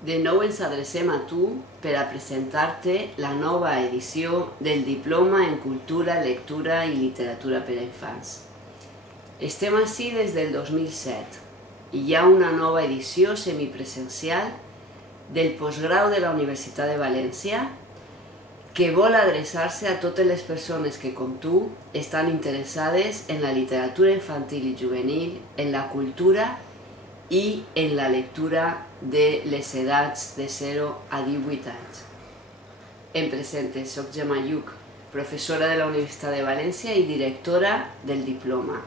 De nou ens adrecem a tu per a presentar-te la nova edició del Diploma en Cultura, Lectura i Literatura per a Infants. Estem ací des del 2007 i hi ha una nova edició semipresencial del postgrau de la Universitat de València que vol adreçar-se a totes les persones que, com tu, estan interessades en la literatura infantil i juvenil, en la cultura i en la lectura de les edats de 0 a 18 anys. Em presente, soc Gemma Lluc, professora de la Universitat de València i directora del diploma.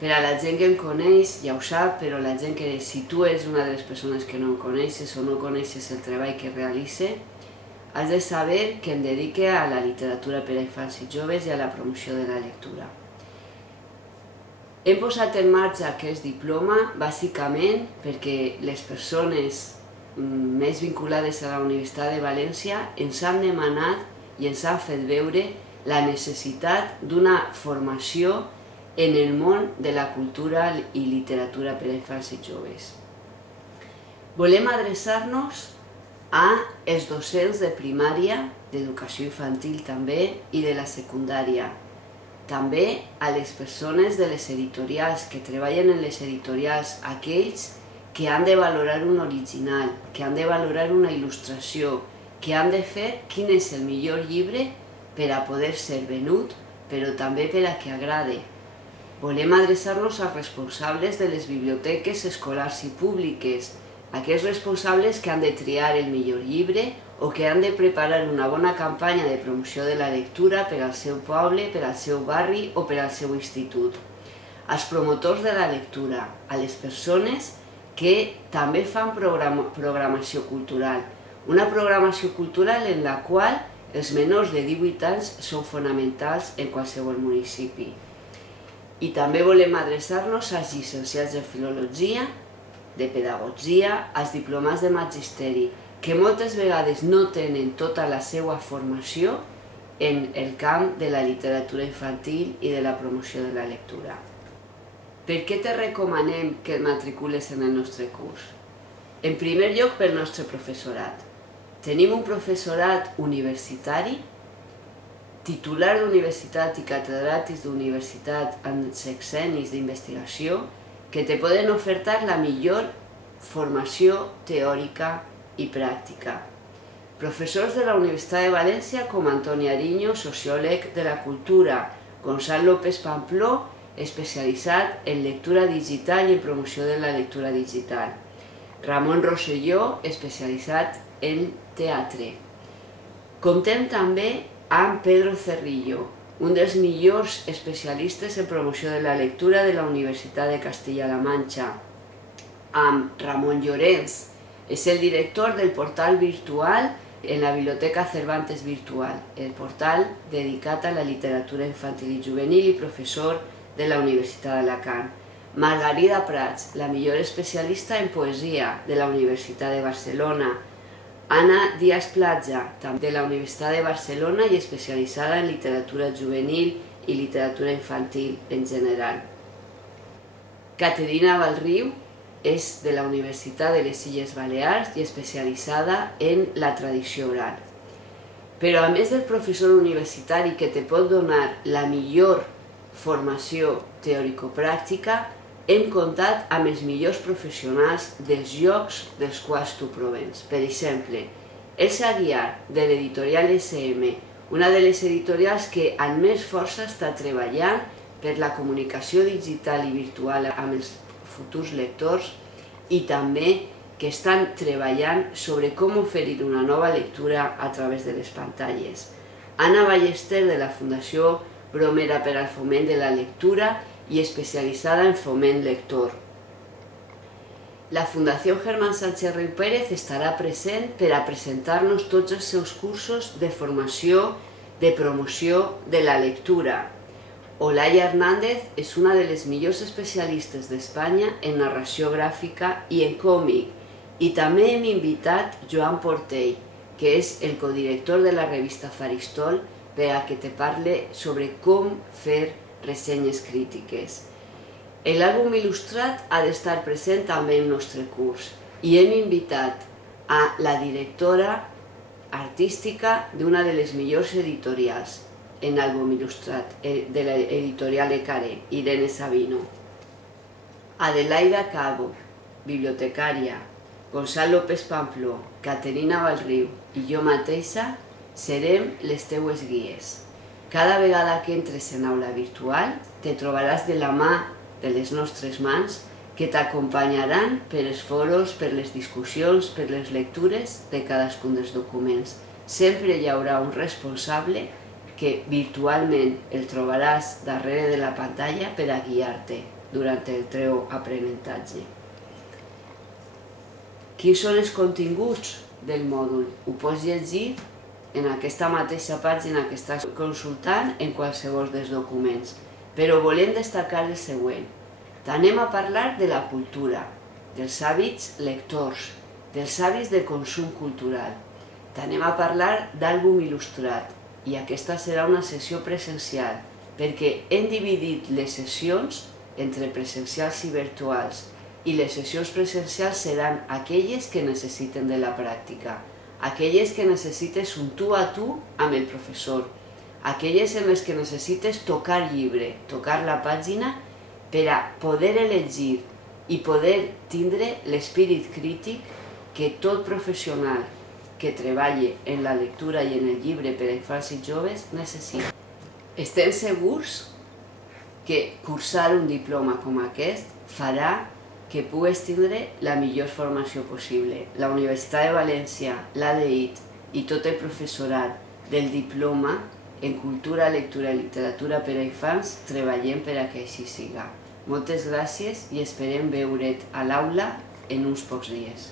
Per a la gent que em coneix ja ho sap, però la gent que, si tu ets una de les persones que no em coneixes o no coneixes el treball que realitze, has de saber que em dedique a la literatura per a infants i joves i a la promoció de la lectura. Hem posat en marxa aquest diploma bàsicament perquè les persones més vinculades a la Universitat de València ens han demanat i ens han fet veure la necessitat d'una formació en el món de la cultura i literatura per a infants i joves. Volem adreçar-nos als docents de primària, d'educació infantil també, i de la secundària. També a les persones de les editorials, que treballen en les editorials, aquells que han de valorar un original, que han de valorar una il·lustració, que han de fer quin és el millor llibre per a poder ser venut, però també per a que agrade. Volem adreçar-nos als responsables de les biblioteques escolars i públiques, aquests responsables que han de triar el millor llibre o que han de preparar una bona campanya de promoció de la lectura per al seu poble, per al seu barri o per al seu institut. Als promotors de la lectura, a les persones que també fan programació cultural. Una programació cultural en la qual els menors de 18 anys són fonamentals en qualsevol municipi. I també volem adreçar-nos als llicenciats de filologia, de pedagogia, als diplomats de magisteri, que moltes vegades no tenen tota la seva formació en el camp de la literatura infantil i de la promoció de la lectura. Per què te recomanem que et matricules en el nostre curs? En primer lloc, pel nostre professorat. Tenim un professorat universitari, titular d'universitat i catedràtics d'universitat amb sexennis d'investigació, que te poden ofertar la millor formació teòrica i pràctica. Professors de la Universitat de València com Antoni Ariño, sociòleg de la cultura, Gonçal López Pampló, especialitzat en lectura digital i en promoció de la lectura digital. Ramon Rosselló, especialitzat en teatre. Comptem també amb Pedro Cerrillo, un dels millors especialistes en promoció de la lectura de la Universitat de Castilla-La Manxa. Amb Ramon Llorens, és el director del portal virtual en la Biblioteca Cervantes Virtual, el portal dedicat a la literatura infantil i juvenil i professor de la Universitat d'Alacant. Margarida Prats, la millor especialista en poesia de la Universitat de Barcelona. Anna Díaz Platja, també de la Universitat de Barcelona i especialitzada en literatura juvenil i literatura infantil en general. Caterina Valriu és de la Universitat de les Illes Balears i especialitzada en la tradició oral. Però a més del professor universitari que te pot donar la millor formació teòrico-pràctica, hem comptat amb els millors professionals dels llocs dels quals tu provens. Per exemple, Elsa Aguiar, de l'editorial SM, una de les editorials que amb més força està treballant per la comunicació digital i virtual amb els futurs lectors i també que estan treballant sobre com oferir una nova lectura a través de les pantalles. Anna Ballester, de la Fundació Bromera per al Foment de la Lectura i especialitzada en foment lector. La Fundació Germán Sánchez Riu Pérez estarà present per a presentar-nos tots els seus cursos de formació de promoció de la lectura. Olaya Hernández és una de les millors especialistes d'Espanya en narració gràfica i en còmic, i també hem invitat Joan Portell, que és el codirector de la revista Faristol, per a que te parle sobre com fer ressenyes crítiques. L'àlbum il·lustrat ha d'estar present també en el nostre curs i hem invitat a la directora artística d'una de les millors editorials en àlbum il·lustrat, de l'editorial Ecaré, Irene Sabino. Adelaida Cabo, bibliotecària, Gonçalo López Pampló, Caterina Valriu i jo mateixa serem les teues guies. Cada vegada que entres en aula virtual te trobaràs de la mà de les nostres mans que t'acompanyaran per els foros, per les discussions, per les lectures de cadascun dels documents. Sempre hi haurà un responsable que virtualment el trobaràs darrere de la pantalla per a guiar-te durant el teu aprenentatge. Quins són els continguts del mòdul? Ho pots llegir en aquesta mateixa pàgina que estàs consultant en qualsevol dels documents, però volem destacar el següent. T'anem a parlar de la cultura, dels hàbits lectors, dels hàbits de consum cultural. T'anem a parlar d'àlbum il·lustrat i aquesta serà una sessió presencial perquè hem dividit les sessions entre presencials i virtuals i les sessions presencials seran aquelles que necessiten de la pràctica, aquelles que necessites un tu a tu amb el professor, aquelles en les que necessites tocar llibre, tocar la pàgina per a poder elegir i poder tindre l'espírit crític que tot professional que treballe en la lectura i en el llibre per a infants i joves necessita. Estem segurs que cursar un diploma com aquest farà que pugues tindre la millor formació possible. La Universitat de València, l'ADIT i tot el professorat del diploma en cultura, lectura i literatura per a infants treballem per a que així siga. Moltes gràcies i esperem veure't a l'aula en uns pocs dies.